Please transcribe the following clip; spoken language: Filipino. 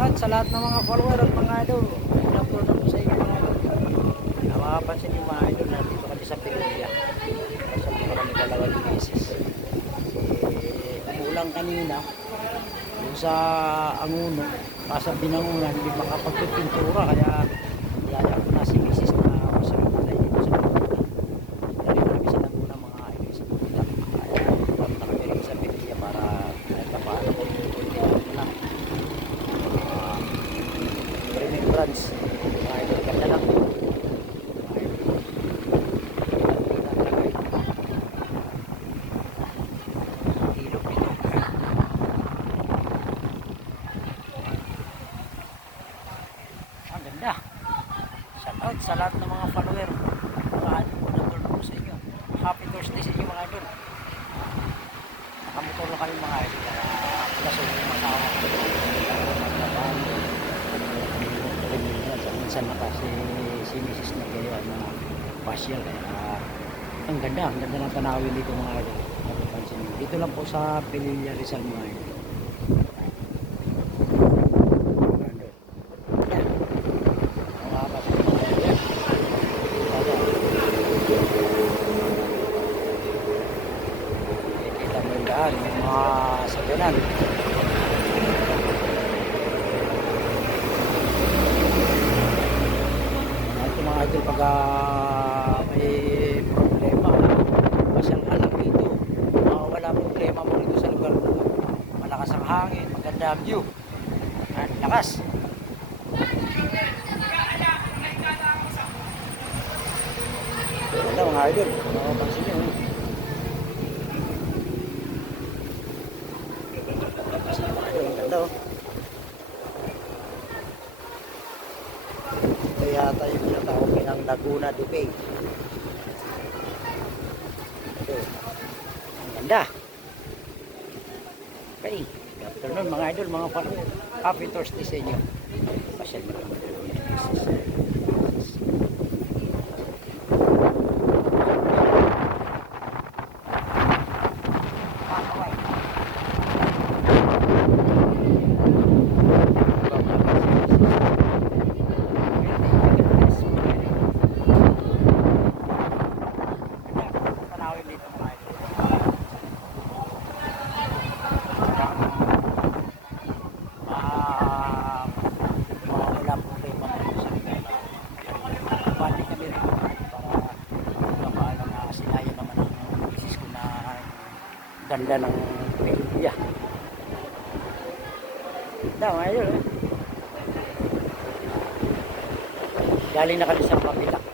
out sa lahat ng mga follower at mga idol. Upload ako sa inyo mga idol. Ah, Makapansin yung mga idol na dito kami sa Pilipia. Kasi dito kami dalawang beses. Eh, umulang kanina. Yung sa Anguno, nasa binangunan, hindi makapagpipintura kaya yaya ko na si Mrs. na masarap na dito sa Pilipia. Dali namin sa Laguna mga idol sa Pilipia. Kaya kami na kami rin sa Pilipia para kahit pa paano kung tutuloy ko na uh, mga idol ganda ang ganda. Shout out sa lahat ng mga follower mga idol ko nandun po sa inyo happy Thursday sa inyo mga idol nakamotor lang kami mga idol kaya kaso yung masawa ko minsan na kasi si Mrs. na kayo ano, pasyal kaya ang ganda, ang ganda ng tanawin dito mga idol Mapapansin niyo. dito lang po sa Pililla Rizal mga idol Yan. Mga kapatid, mga idol. Yan. Nakikita mo yung daan, yung mga sakyanan. At yung mga idol pag ah, may problema, pasyal ka lang dito. Mawawala problema mo dito sa lugar na to. Malakas ang hangin, maganda ang view. Yan, lakas. Ganda mga idol, makapansin nyo. eh. Kasi mga idol, ang ganda oh. Ito yata yung tinatawag ng Laguna de Bay. Ito. Ang ganda. Okay. Good afternoon mga idol, mga. Happy Thursday sa inyo. Pasyal mo lang. Tanawin dito mga idol. Ah, mawawala problema mo sa lugar na bali kami rin para paano na sinayo naman ang misis ko na ganda ng Pilipia. Ganda mga idol. eh. Galing na kami sa Pabilak.